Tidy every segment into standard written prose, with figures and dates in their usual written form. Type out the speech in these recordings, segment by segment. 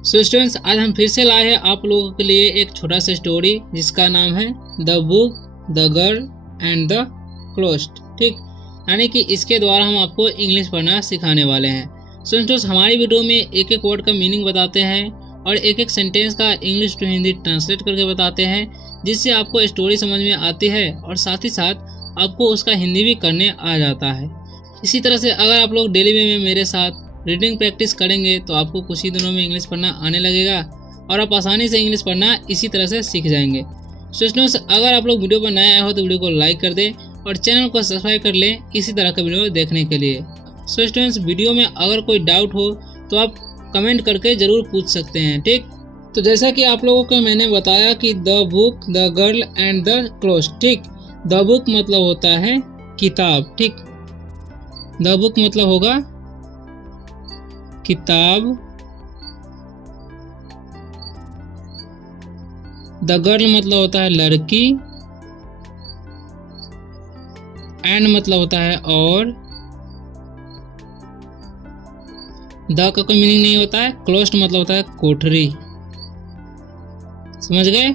So students, आज हम फिर से लाए हैं आप लोगों के लिए एक छोटा सा स्टोरी जिसका नाम है the book, the girl and the closet. ठीक, यानी कि इसके द्वारा हम आपको इंग्लिश पढ़ना सिखाने वाले हैं। सो स्टूडेंट्स, हमारी वीडियो में एक एक वर्ड का मीनिंग बताते हैं और एक एक सेंटेंस का इंग्लिश टू हिंदी ट्रांसलेट करके बताते हैं, जिससे आपको स्टोरी समझ में आती है और साथ ही साथ आपको उसका हिंदी भी करने आ जाता है। इसी तरह से अगर आप लोग डेली में मेरे साथ रीडिंग प्रैक्टिस करेंगे तो आपको कुछ ही दिनों में इंग्लिश पढ़ना आने लगेगा और आप आसानी से इंग्लिश पढ़ना इसी तरह से सीख जाएंगे। सो स्टूडेंट्स, अगर आप लोग वीडियो पर नए आए हो तो वीडियो को लाइक कर दें और चैनल को सब्सक्राइब कर लें इसी तरह का वीडियो देखने के लिए। सो स्टूडेंट्स, वीडियो में अगर कोई डाउट हो तो आप कमेंट करके ज़रूर पूछ सकते हैं। ठीक, तो जैसा कि आप लोगों को मैंने बताया कि the book, the girl and the closet. ठीक, द बुक मतलब होता है किताब। ठीक, द बुक मतलब होगा किताब, द गर्ल मतलब होता है लड़की, एंड मतलब होता है और, द का कोई मीनिंग नहीं होता है, क्लोस्ट मतलब होता है कोठरी। समझ गए?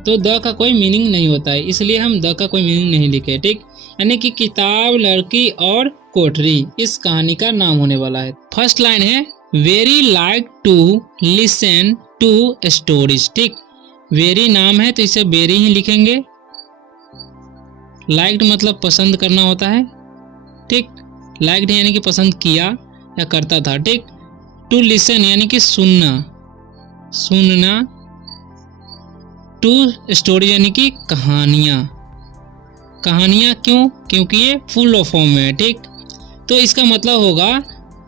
तो द का कोई मीनिंग नहीं होता है, इसलिए हम द का कोई मीनिंग नहीं लिखे। ठीक, यानी कि किताब, लड़की और कोठरी इस कहानी का नाम होने वाला है। फर्स्ट लाइन है Veri like to listen to stories. ठीक, वेरी नाम है तो इसे वेरी ही लिखेंगे। लाइक्ड मतलब पसंद करना होता है। ठीक, लाइक्ड यानी कि पसंद किया या करता था। ठीक, टू लिसन यानी कि सुनना, सुनना। टू स्टोरी यानी कि कहानियाँ, कहानियाँ। क्यों? क्योंकि ये फुल ऑफ फॉर्म में है। ठीक, तो इसका मतलब होगा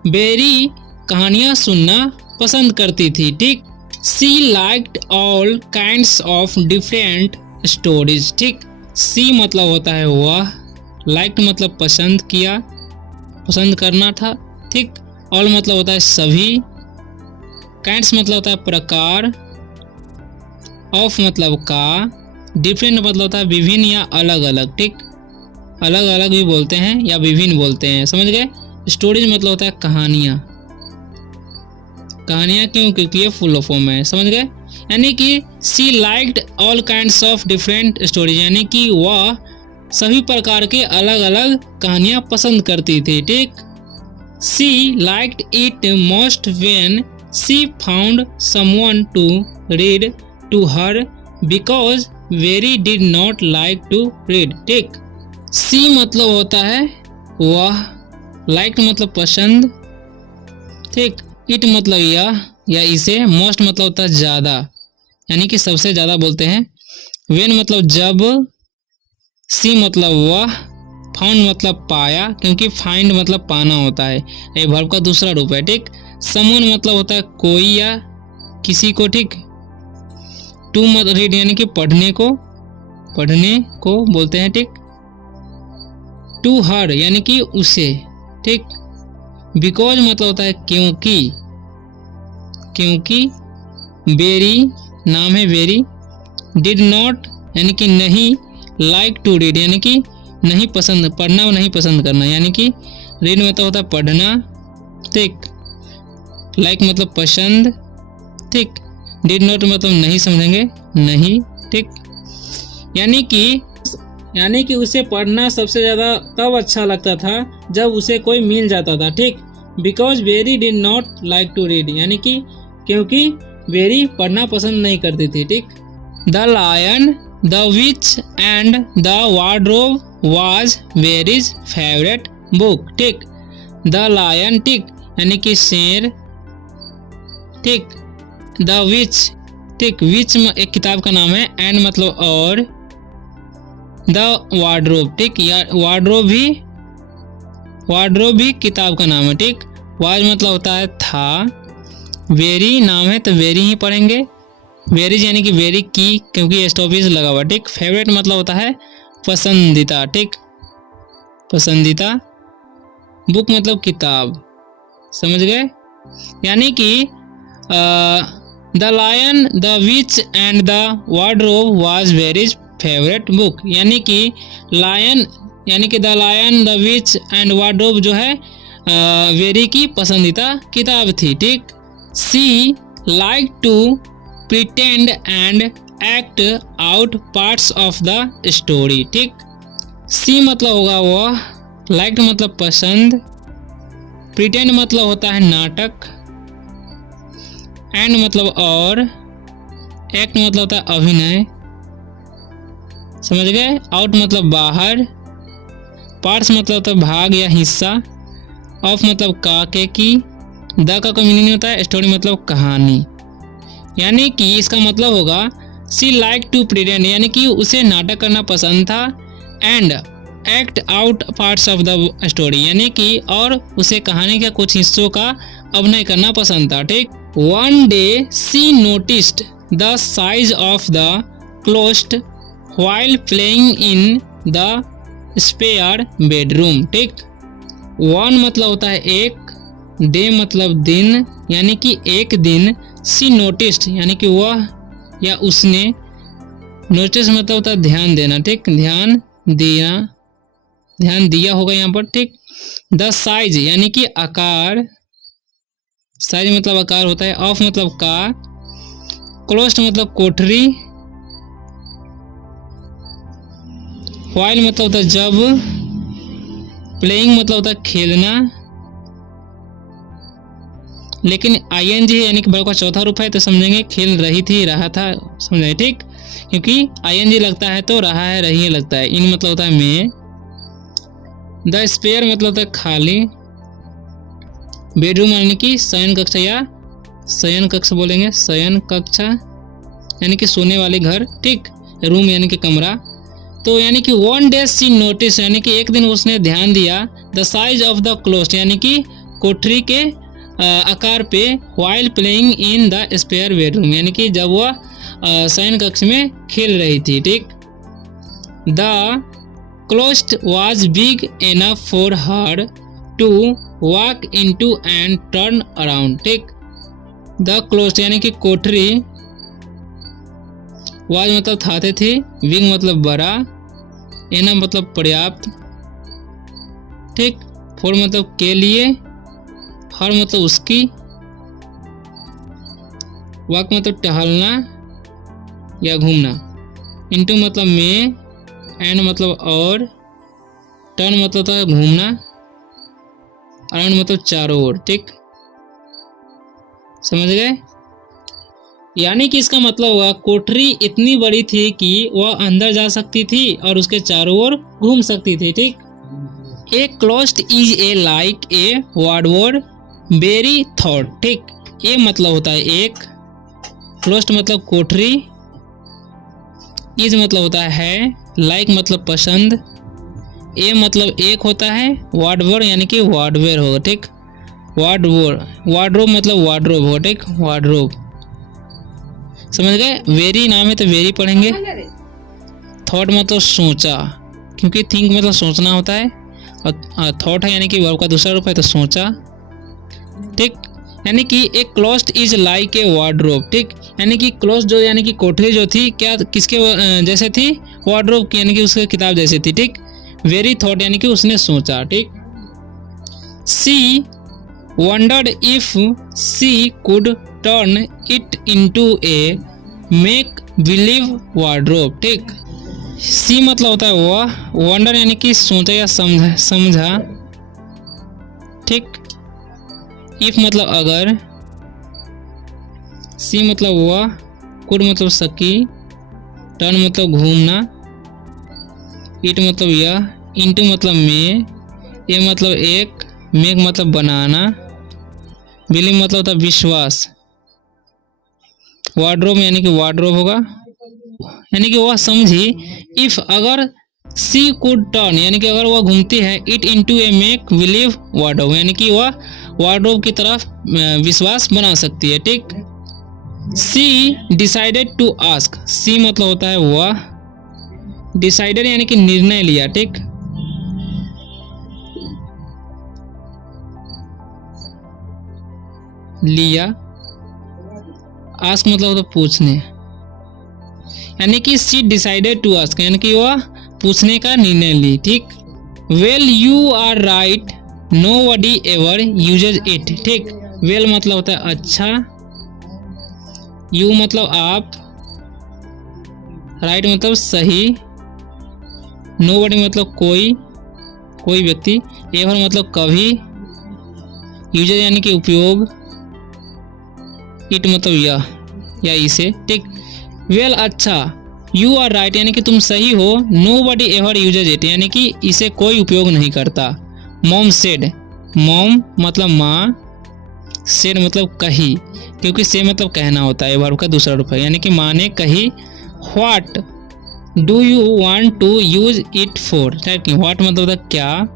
बेरी कहानियाँ सुनना पसंद करती थी। ठीक, she liked all kinds of different stories. ठीक, सी मतलब होता है वह, लाइक्ड मतलब पसंद किया, पसंद करना था। ठीक, ऑल मतलब होता है सभी, काइंड्स मतलब होता है प्रकार, ऑफ मतलब का, डिफरेंट मतलब होता है विभिन्न या अलग अलग। ठीक, अलग अलग भी बोलते हैं या विभिन्न बोलते हैं। समझ गए? स्टोरीज मतलब होता है कहानियाँ, कहानियाँ। क्यों? क्योंकि ये फुल ऑफ फॉर्म है। समझ गए? यानी कि she liked all kinds of different stories, यानी कि वह सभी प्रकार के अलग अलग कहानियाँ पसंद करती थी। ठीक, she liked it most when she found someone to read to her because very did not like to read. ठीक, सी मतलब होता है वह, लाइक मतलब पसंद। ठीक, इट मतलब यह या इसे, मोस्ट मतलब होता है ज़्यादा, यानी कि सबसे ज़्यादा बोलते हैं। वेन मतलब जब, सी मतलब वह, फाउंड मतलब पाया, क्योंकि फाइंड मतलब पाना होता है, ये वर्ब का दूसरा रूप है। ठीक, समवन मतलब होता है कोई या किसी को। ठीक, टू मतलब रीड यानी कि पढ़ने को, पढ़ने को बोलते हैं। ठीक, टू हर यानी कि उसे। ठीक, बिकॉज मतलब होता है क्योंकि, क्योंकि वेरी नाम है वेरी, डिड नॉट यानी कि नहीं, लाइक टू रीड यानी कि नहीं पसंद, पढ़ना और नहीं पसंद करना, यानी कि रीड मतलब होता है पढ़ना। ठीक, लाइक मतलब पसंद। ठीक, डिड नॉट मतलब नहीं, समझेंगे नहीं। ठीक, यानी कि उसे पढ़ना सबसे ज़्यादा तब अच्छा लगता था जब उसे कोई मिल जाता था। ठीक, because very did not like to read यानी कि क्योंकि वेरी पढ़ना पसंद नहीं करती थी। ठीक, the lion, the witch and the wardrobe was varies favourite book. ठीक, द लायन, ठीक, यानी कि शेर। ठीक, द विच, ठीक, विच एक किताब का नाम है, एंड मतलब और, द वार्डरोब, ठीक, या वार्डरोब भी किताब का नाम है। ठीक, वाज मतलब होता है था, वेरी नाम है तो वेरी ही पढ़ेंगे, वेरीज यानी कि वेरी की, क्योंकि स्टॉपेज लगा हुआ। ठीक, फेवरेट मतलब होता है पसंदीदा। ठीक, पसंदीदा, बुक मतलब किताब। समझ गए? यानी कि the lion, the witch and the wardrobe was varies favourite book, यानी कि लायन यानी कि the lion, the witch and wardrobe जो है वेरी की पसंदीदा किताब थी। ठीक, she like to pretend and act out parts of the story. ठीक, सी मतलब होगा वह, लाइक मतलब पसंद, प्रिटेंड मतलब होता है नाटक, एंड मतलब और, एक्ट मतलब होता है अभिनय, समझ गए। आउट मतलब बाहर, पार्ट्स मतलब होता है भाग या हिस्सा, ऑफ मतलब का के की, द का कोई मीनिंग नहीं होता है, स्टोरी मतलब कहानी। यानी कि इसका मतलब होगा सी लाइक टू प्रिटेंड, यानी कि उसे नाटक करना पसंद था, and act out parts of the story, यानी कि और उसे कहानी के कुछ हिस्सों का अभिनय करना पसंद था। ठीक, one day she noticed the size of the closet while playing in the spare bedroom. ठीक, वन मतलब होता है एक, डे मतलब दिन, यानी कि एक दिन, सी नोटिस्ड यानी कि वह या उसने, नोटिस मतलब होता है ध्यान देना। ठीक, ध्यान दिया होगा यहाँ पर। ठीक, द साइज यानी कि आकार, साइज मतलब आकार होता है, ऑफ मतलब का, क्लोस्ट मतलब कोठरी, व्हाइल मतलब होता है जब, प्लेइंग मतलब होता है खेलना, लेकिन आईएनजी है यानी कि वर्ब का चौथा रूप है तो समझेंगे खेल रही थी, रहा था, समझे। ठीक, क्योंकि आईएनजी लगता है तो रहा है, रही है लगता है। इन मतलब होता है में, द स्पेयर मतलब होता है खाली, बेडरूम यानी कि शयन कक्षा या शयन कक्ष बोलेंगे, शयन कक्षा यानी कि सोने वाले घर। ठीक, रूम यानी कि कमरा। तो यानी कि वन डे सी नोटिस यानी कि एक दिन उसने ध्यान दिया, the size of the closet यानी कि कोठरी के आकार पे, while playing in the spare bedroom यानी कि जब वह शयन कक्ष में खेल रही थी। ठीक, the closet was big enough for her to walk into and turn around. ठीक, द क्लोस्ट यानी कि कोठरी, वाज मतलब थाते थे, बिग मतलब बड़ा, एना मतलब पर्याप्त, ठीक, फॉर मतलब के लिए, हर मतलब उसकी, वॉक मतलब टहलना या घूमना, इनटू मतलब में, एंड मतलब और, टर्न मतलब होता है घूमना, अराउंड मतलब चारों ओर। ठीक, समझ गए। यानी कि इसका मतलब हुआ कोठरी इतनी बड़ी थी कि वह अंदर जा सकती थी और उसके चारों ओर घूम सकती थी। ठीक, a closet is a like a wardrobe Avery thought. ठीक, ए मतलब होता है एक, क्लोस्ट मतलब कोठरी, इज मतलब होता है लाइक मतलब पसंद, ए मतलब एक होता है, वार्डरोब यानी कि वार्डवेयर होगा। ठीक, वार्डरोब मतलब वार्डरोब होगा। ठीक, वार्डरोब, समझ गए। वेरी नाम है तो वेरी पढ़ेंगे। थॉट मतलब सोचा, क्योंकि थिंक मतलब सोचना होता है, और थॉट है यानी कि वर्ब का दूसरा रूप है तो सोचा। ठीक, यानी कि एक closed is like a wardrobe. ठीक, यानी कि क्लोस्ट जो यानी कि कोठरी जो थी क्या किसके जैसे थी, वार्डरोब यानी कि उसके किताब जैसी थी। ठीक, वेरी थॉट यानी कि उसने सोचा। ठीक, she wondered if she could turn it into a make believe wardrobe. ठीक, सी मतलब होता है वह, वंडर यानी कि सोचा या समझा। ठीक, इफ मतलब अगर, सी मतलब वह, कुड मतलब सकी, टर्न मतलब घूमना, इट मतलब यह, इनटू मतलब में, ए मतलब एक, मेक मतलब बनाना, बिलीव मतलब होता है विश्वास, वार्डरोब यानी कि वार्डरोब होगा, यानी कि वह समझी, इफ अगर, सी कुड टर्न यानी कि अगर वह घूमती है, it into a make believe wardrobe यानी कि वह वार्डरोब की तरफ विश्वास बना सकती है। ठीक, सी डिसाइडेड टू आस्क, सी मतलब होता है वह, डिसाइडेड यानी कि निर्णय लिया। ठीक, लिया, आस्क मतलब होता है पूछने, यानी कि सी डिसाइडेड टू आस्क यानी कि वह पूछने का निर्णय ली। ठीक, well you are right nobody ever uses it. ठीक, वेल मतलब होता है अच्छा, यू मतलब आप, राइट मतलब सही, नोबडी मतलब कोई व्यक्ति, एवर मतलब कभी, यूजर यानी कि उपयोग, इट मतलब या इसे, ठीक। वेल अच्छा, यू आर राइट यानी कि तुम सही हो, नोबडी एवर यूजेज इट यानी कि इसे कोई उपयोग नहीं करता। मॉम सेड, मॉम मतलब माँ, सेड मतलब कही, क्योंकि से मतलब कहना होता है, वर्ब का दूसरा रूप है, यानी कि माँ ने कही। What do you want to use it for, right. What मतलब होता है क्या,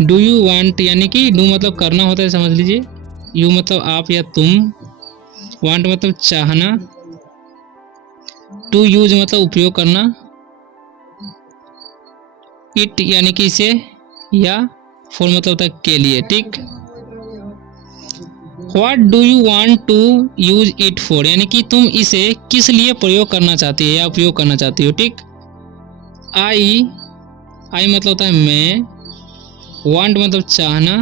डू यू वांट यानी कि डू मतलब करना होता है, समझ लीजिए, यू मतलब आप या तुम, वांट मतलब चाहना, टू यूज मतलब उपयोग करना, इट यानी कि इसे, या फॉर मतलब होता है के लिए, ठीक। What do you want to use it for यानी कि तुम इसे किस लिए प्रयोग करना चाहती है या उपयोग करना चाहती हो, ठीक। आई मतलब होता है मैं, वांट मतलब चाहना,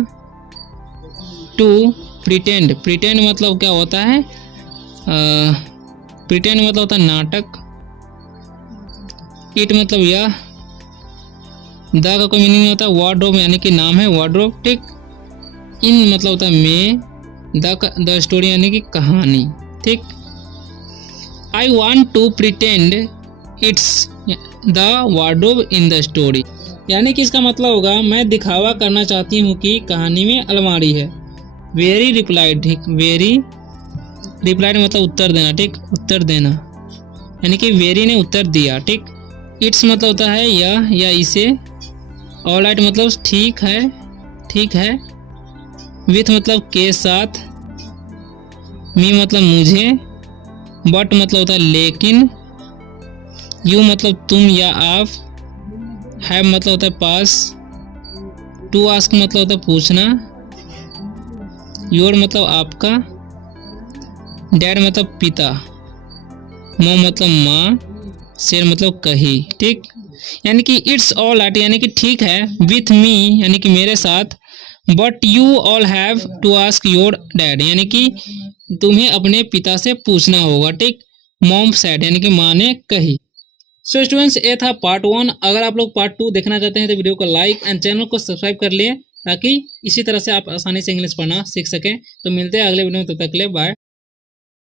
टू प्रिटेंड मतलब क्या होता है, प्रिटेंड मतलब होता है नाटक, इट मतलब यह, द का कोई मीनिंग नहीं होता, वार्डरोब यानी कि नाम है वार्डरोब, ठीक। इन मतलब होता है मैं, द स्टोरी यानी कि कहानी, ठीक। I want to pretend it's the wardrobe in the story यानी कि इसका मतलब होगा मैं दिखावा करना चाहती हूँ कि कहानी में अलमारी है। वेरी रिप्लाइड, ठीक, वेरी रिप्लाइड मतलब उत्तर देना, ठीक, उत्तर देना यानी कि वेरी ने उत्तर दिया, ठीक। इट्स मतलब होता है यह या इसे, ऑल राइट मतलब ठीक है, विथ मतलब के साथ, मी मतलब मुझे, बट मतलब होता है लेकिन, यू मतलब तुम या आप, हैव मतलब होता है पास, टू आस्क मतलब होता है पूछना, योर मतलब आपका, डैड मतलब पिता, मॉम मतलब माँ, शेर मतलब कही, ठीक। यानी कि इट्स ऑल राइट यानी कि ठीक है, विथ मी यानी कि मेरे साथ, but you all have to ask your dad यानी कि तुम्हें अपने पिता से पूछना होगा, ठीक। मॉम सेड यानी कि माँ ने कही। सो स्टूडेंट्स, ये था पार्ट 1। अगर आप लोग पार्ट 2 देखना चाहते हैं तो वीडियो को लाइक एंड चैनल को सब्सक्राइब कर लिए, ताकि इसी तरह से आप आसानी से इंग्लिश पढ़ना सीख सकें। तो मिलते हैं अगले वीडियो में, तब तक के लिए बाय।